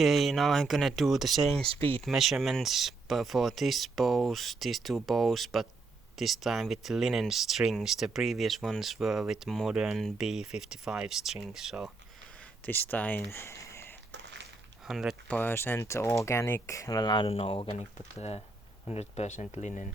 Okay, now I'm gonna do the same speed measurements but for these two bows, but this time with linen strings. The previous ones were with modern B55 strings, so this time 100% organic, well, I don't know organic, but 100%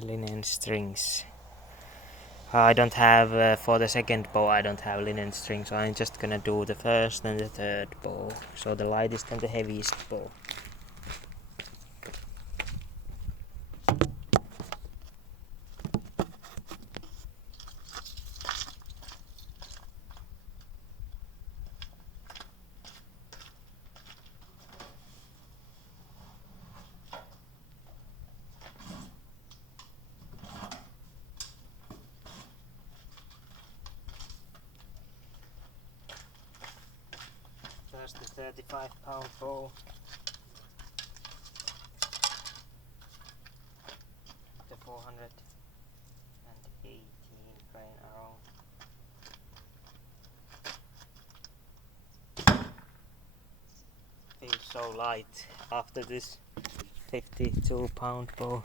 linen strings. I don't have, for the second bow I don't have linen strings, so I'm just gonna do the first and the third bow, so the lightest and the heaviest bow. First the 35-pound bow. The 418 grain arrow. Feels so light after this 52-pound bow.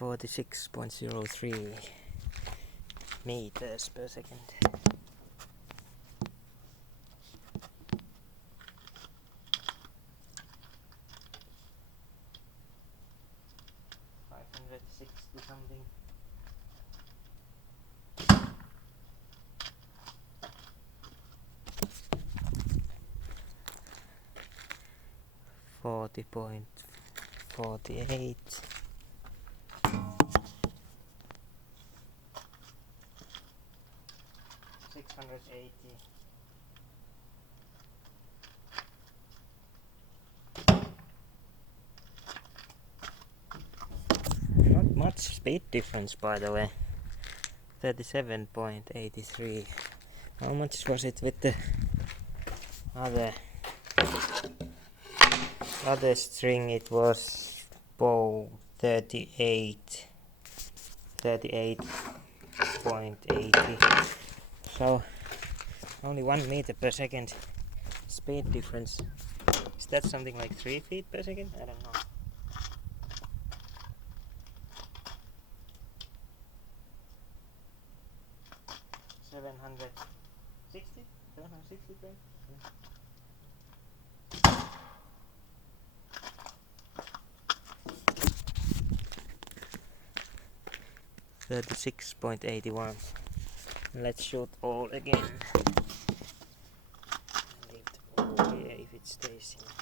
46.03 meters per second. Something. .48 680. Not much speed difference, by the way. 37.83. How much was it with the other string? It was bow 38.80. So only 1 meter per second speed difference. Is that something like 3 feet per second? I don't know. $760. 36.81. Let's shoot all again. Leave the ball here if it stays here.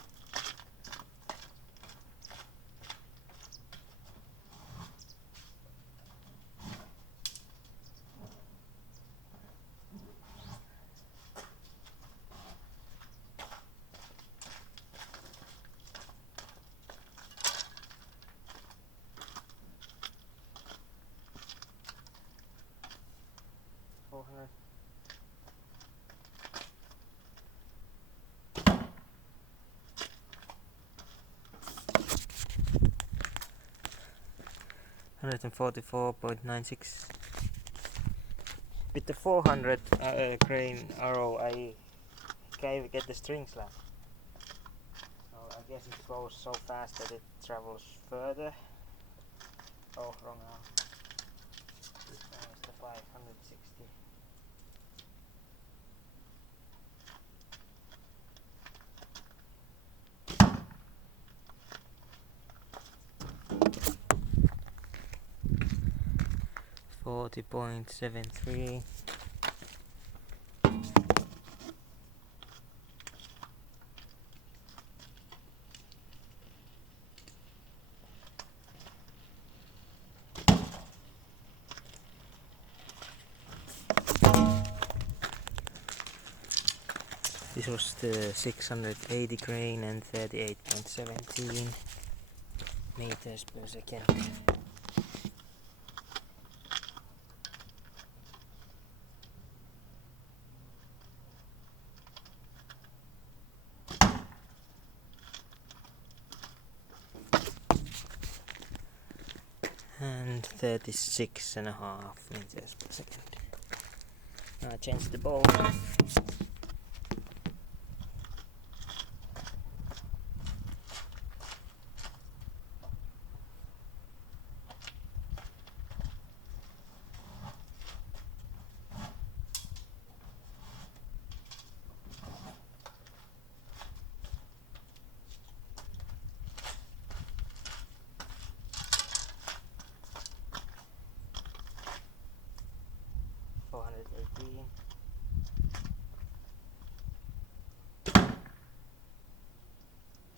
$144.96. With the 400 grain arrow, I can't even get the string slap. So I guess it goes so fast that it travels further. Oh, wrong arm. This one is the 560. $40.73. This was the 680 grain and 38.17 meters per second. And 36.5 meters per second. Now I change the bow.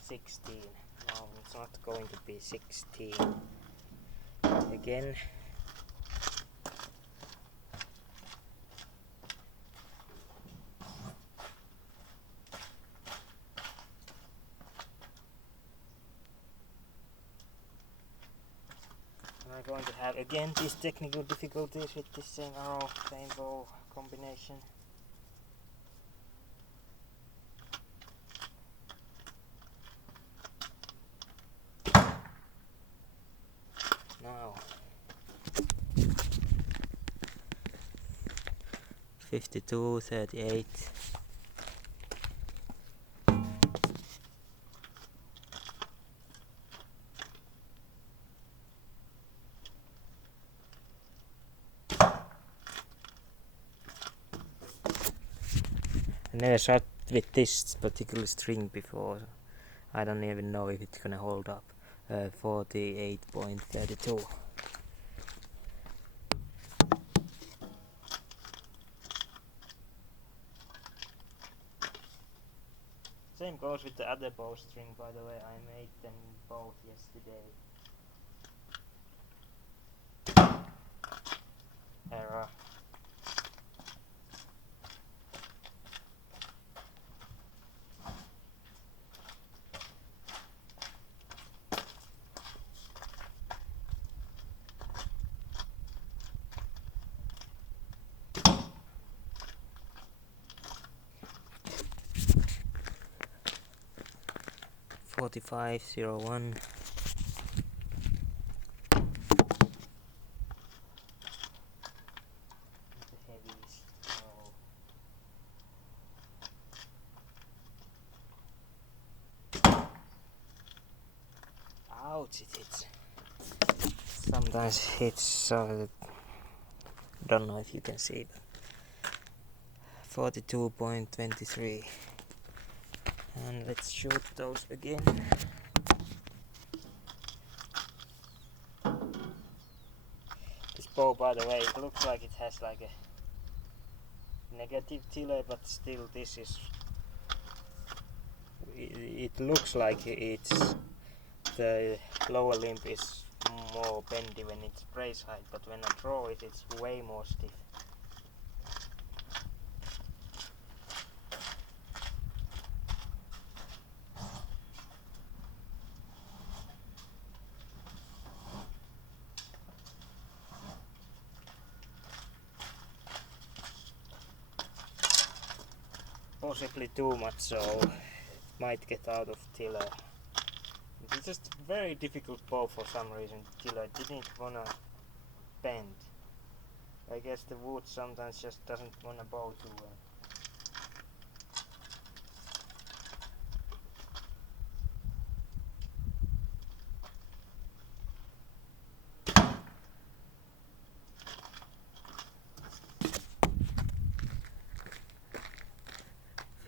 16. No, it's not going to be 16 again. I'm going to have again these technical difficulties with this same arrow, same bow combination. Now 52, 38. I never shot with this particular string before. I don't even know if it's gonna hold up. 48.32. Same goes with the other bowstring, by the way. I made them both yesterday. Error. $45.01. The heavies. Ouch, it hits. Sometimes hits so don't know if you can see it. 42.23. And let's shoot those again. This bow, by the way, it looks like it has like a negative tiller, but still this is it looks like it's the lower limb is more bendy when it's brace height, but when I draw it, it's way more stiff. Possibly too much, so it might get out of tiller. It's just very difficult bow for some reason. Tiller didn't wanna bend. I guess the wood sometimes just doesn't wanna bow too well.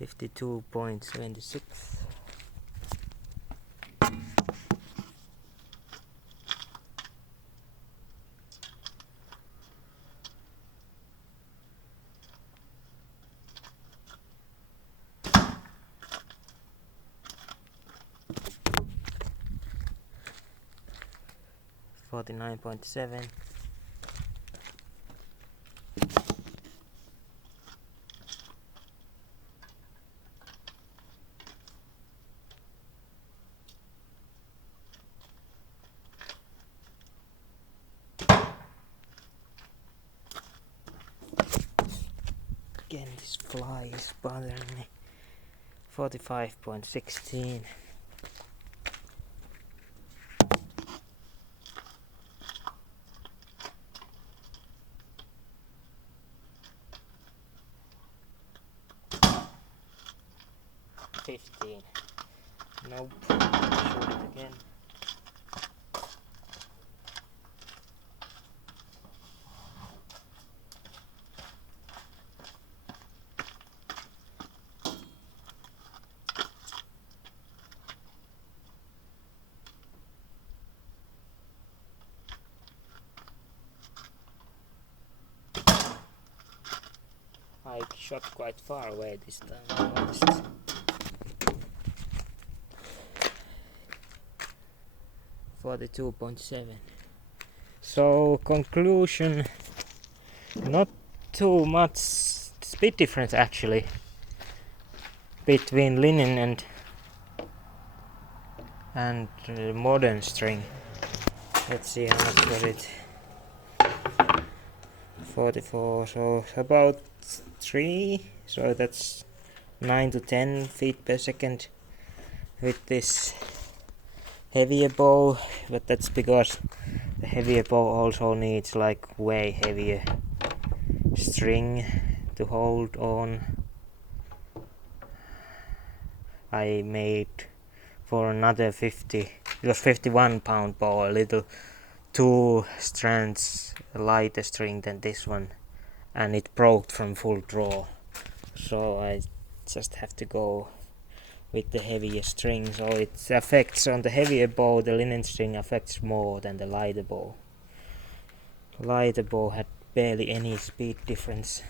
$52.26. $49.7. Again, this fly is bothering me. 45.16. $15. Nope. Shoot it again. I shot quite far away this time, I noticed. 42.7. So conclusion, not too much speed difference actually between linen and modern string. Let's see how much was it. 44, so about 3, so that's 9 to 10 feet per second with this heavier bow, but that's because the heavier bow also needs like way heavier string to hold on. I made for another 50, it was 51 pound bow, a little 2 strands lighter string than this one, and it broke from full draw, so I just have to go with the heavier string. So it affects on the heavier bow, the linen string affects more than the lighter bow. Lighter bow had barely any speed difference.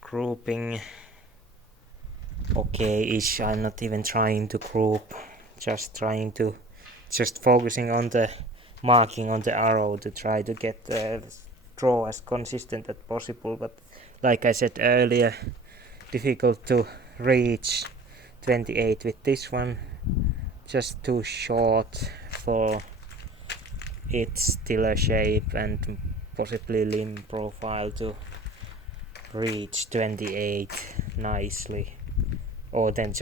Grouping okay-ish. I'm not even trying to group, just focusing on the marking on the arrow to try to get the draw as consistent as possible, but like I said earlier, difficult to reach 28 with this one, just too short for its tiller shape and possibly limb profile to reach 28 nicely, or then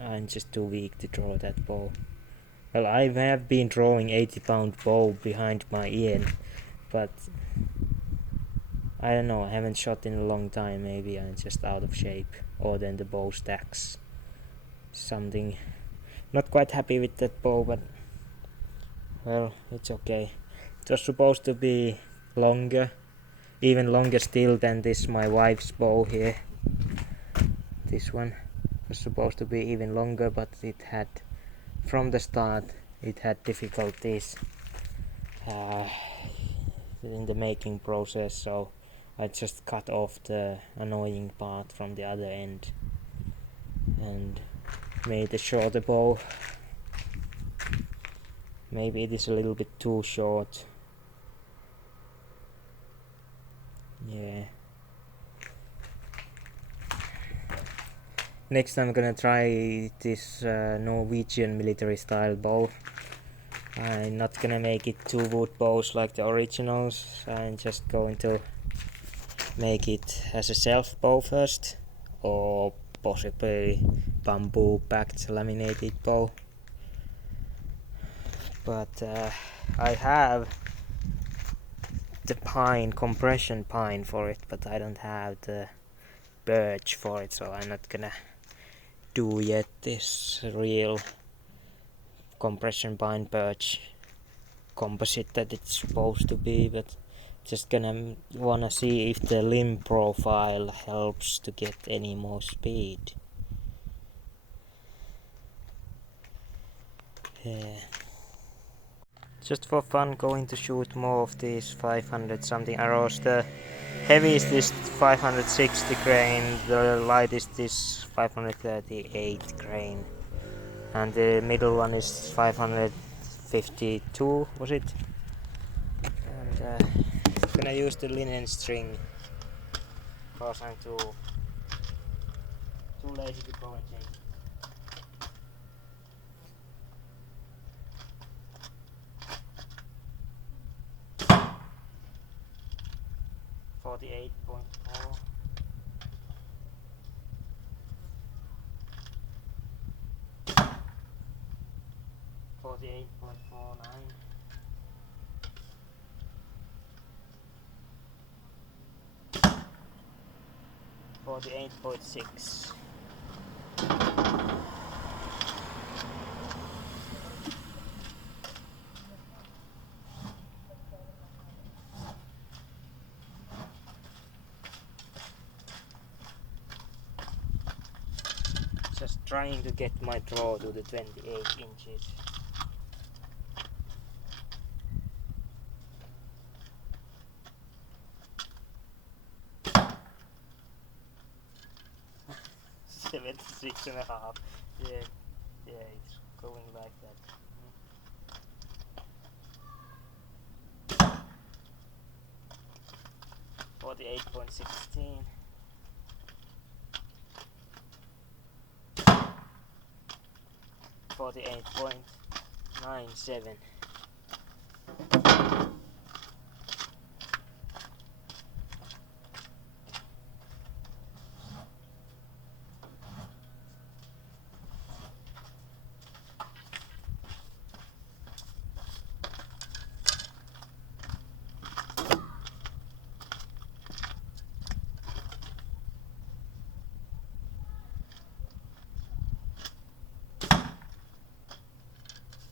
I'm just too weak to draw that bow. Well, I have been drawing 80 pound bow behind my ear, but I don't know, I haven't shot in a long time. Maybe I'm just out of shape, or then the bow stacks something. Not quite happy with that bow, but well, it's okay. It was supposed to be longer, even longer still than this my wife's bow here. This one was supposed to be even longer, but it had, from the start, it had difficulties in the making process, so I just cut off the annoying part from the other end and made a shorter bow. Maybe it is a little bit too short. Yeah. Next I'm gonna try this Norwegian military style bow. I'm not gonna make it 2 wood bows like the originals. I'm just going to make it as a self bow first, or possibly bamboo backed laminated bow. But I have the pine, compression pine for it, but I don't have the birch for it, so I'm not gonna do yet this real compression pine birch composite that it's supposed to be, but just wanna see if the limb profile helps to get any more speed. Yeah. Just for fun, going to shoot more of these 500 something arrows. The heaviest is 560 grain, the lightest is 538 grain, and the middle one is 552, was it? And I'm gonna use the linen string because I'm too lazy to go and change. 48.4. $48.49. 48.6. Just trying to get my draw to the 28 inches. $76.5. Yeah. Yeah, it's going like that. 48.16. 48.97.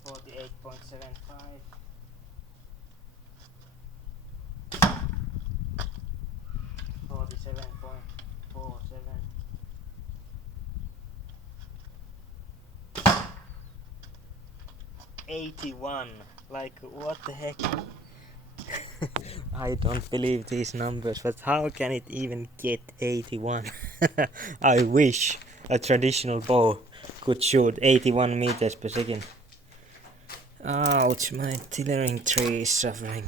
$48.75. 47.47. 81. Like, what the heck? I don't believe these numbers, but how can it even get 81? I wish a traditional bow could shoot 81 meters per second. Ouch, my tillering tree is suffering.